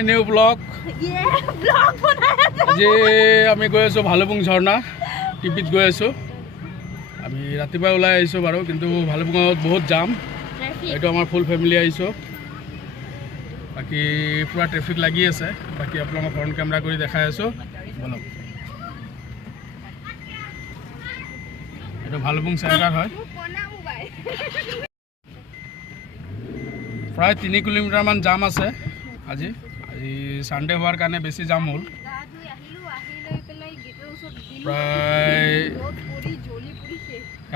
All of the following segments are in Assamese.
মাই নিউ ব্লগ আজি আমি গৈ আছোঁ ভালুপুং ঝৰ্ণা টিপিত গৈ আছোঁ আমি ৰাতিপুৱা ওলাই আহিছোঁ বাৰু কিন্তু ভালুপুঙত বহুত জাম এইটো আমাৰ ফুল ফেমিলি আহিছোঁ বাকী পুৰা ট্ৰেফিক লাগি আছে বাকী আপোনালোকক ফ্ৰণ্ট কেমেৰা কৰি দেখাই আছোঁ বলক এইটো ভালুপুং চেণ্টাৰ হয় প্ৰায় 3 কিলোমিটাৰমান জাম আছে আজি সানডে হোৱাৰ কাৰণে বেছি জাম হ'ল প্ৰায়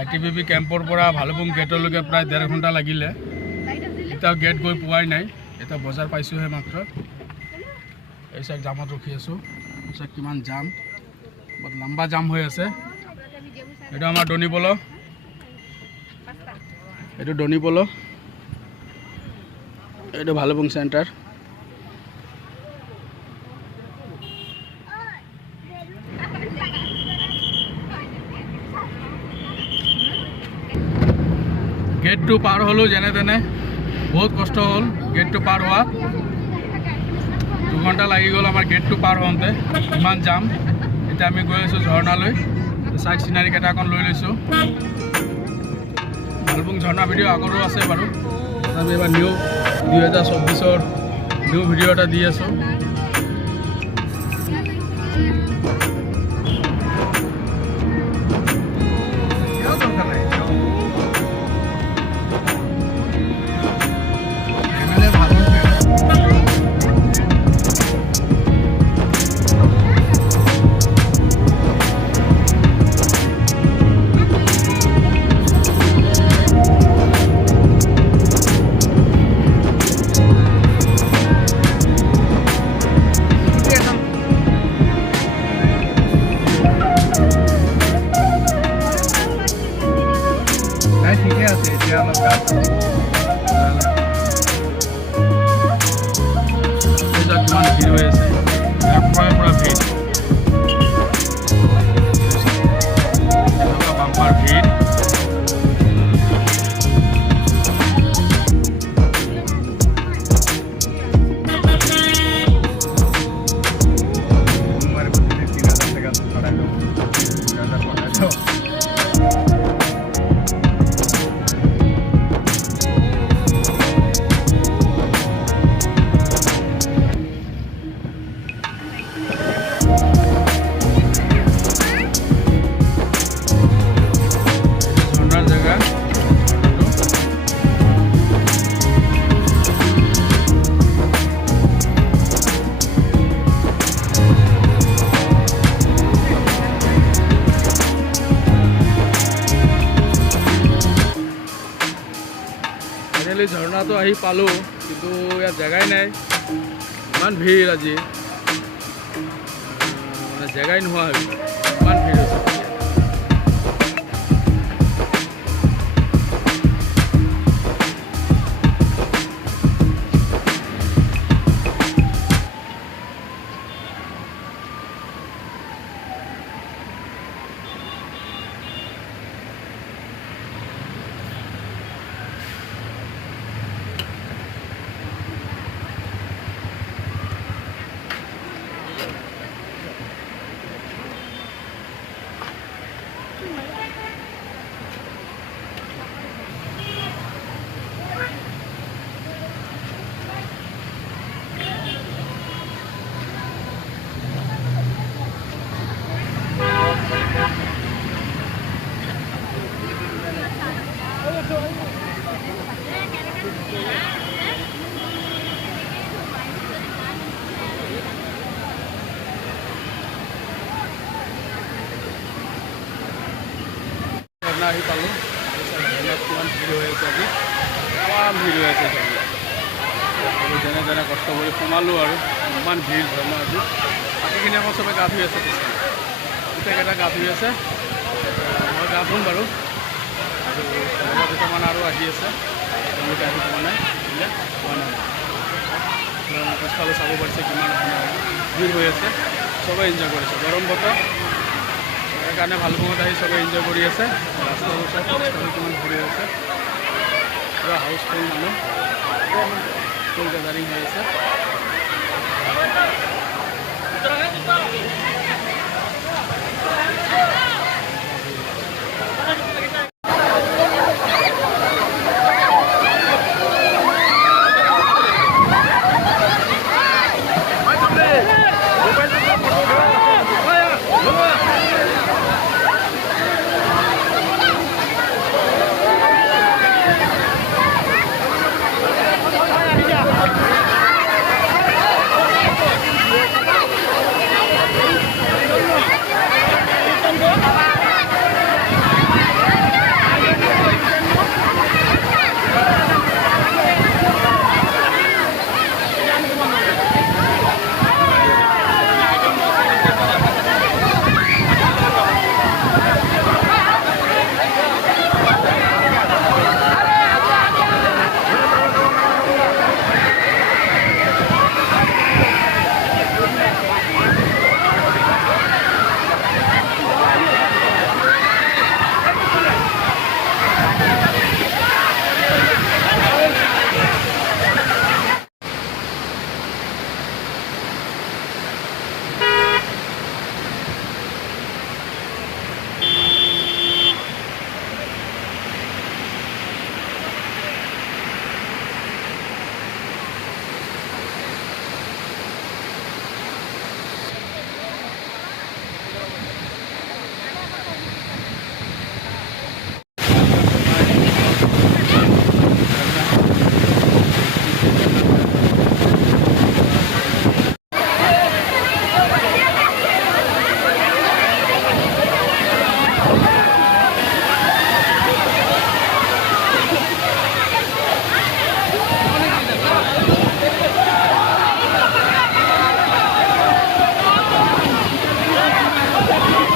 ITBP কেম্পৰ পৰা ভালুপুং গেটলৈকে প্ৰায় 1.5 ঘণ্টা লাগিলে এতিয়া গেট গৈ পোৱাই নাই এতিয়া বজাৰ পাইছোঁহে মাত্ৰ এই চাইড জামত ৰখি আছোঁ চাই কিমান জাম বহুত লম্বা জাম হৈ আছে এইটো আমাৰ ডনিপল এইটো ডনিপল এইটো ভালুপুং চেণ্টাৰ गेट पार हलो जेने तेने बहुत कष्ट हल गेट पार हुआ 2 घंटा लगी गल आम गेट पार होते इमान जाम इतना आम गई आसो झर्णाल साइड सिनारी केटाकन लै लो भालुपुং झर्णा भिडिओ आगरो आसे बारू আমি এবাৰ নিউ 2024 নিউ ভিডিও এটা দি আছো झर्णा तो आही पालो किंतु यार जगह नहीं इमान भीड़ आज जगह नोआ इमान भीड़ আহি পালোঁ কিমান ভিৰ হৈ আছে আজি ইমান ভিৰ হৈ আছে যেনে তেনে কষ্ট কৰি সোমালোঁ আৰু ইমান ভিৰ ঝৰ্ণা আজি বাকীখিনি আকৌ চবে গা ধুই আছে পিছনে গোটেইকেইটা গা ধুই আছে মই গা ধুম বাৰু আৰু দুটামান আৰু আহি আছে তেওঁলোকে আহি পোৱা নাই পোৱা নাই পিছফালে চাব পাৰিছে কিমান ভিৰ হৈ আছে চবে এনজয় কৰিছে গৰম বতৰ সেইকাৰণে ভালুপুঙত আহি চবে এনজয় কৰি আছে ৰাস্তাবোৰ চাই কিমান ঘূৰি আছে পুৰা হাউচফুল মানুহ ফুল গেদাৰিং হৈ আছে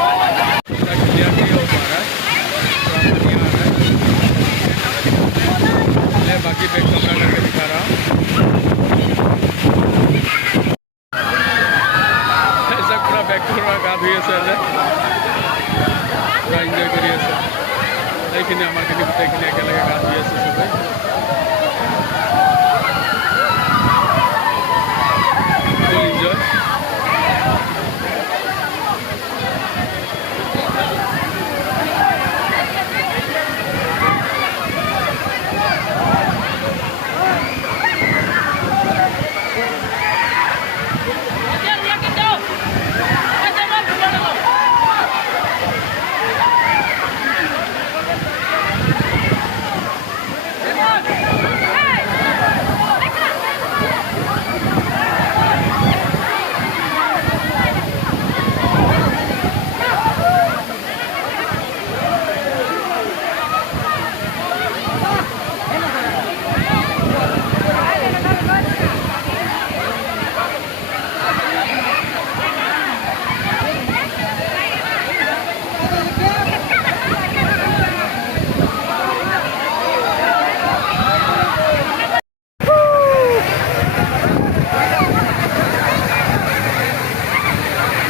क्लियर नहीं हो पा रहा है, थोड़ा पानी आ रहा है। मैं बाकी बैग कमरा करके दिखा रहा हूँ। ऐसा पूरा बैग पूरा गা ধুই আছে যে পুরা এনজয় কৰি আছে। এইখিনি আমাৰখিনি গোটেইখিনি একেলগে গা ধুই আছে চবেই। Full enjoy.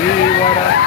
Vivara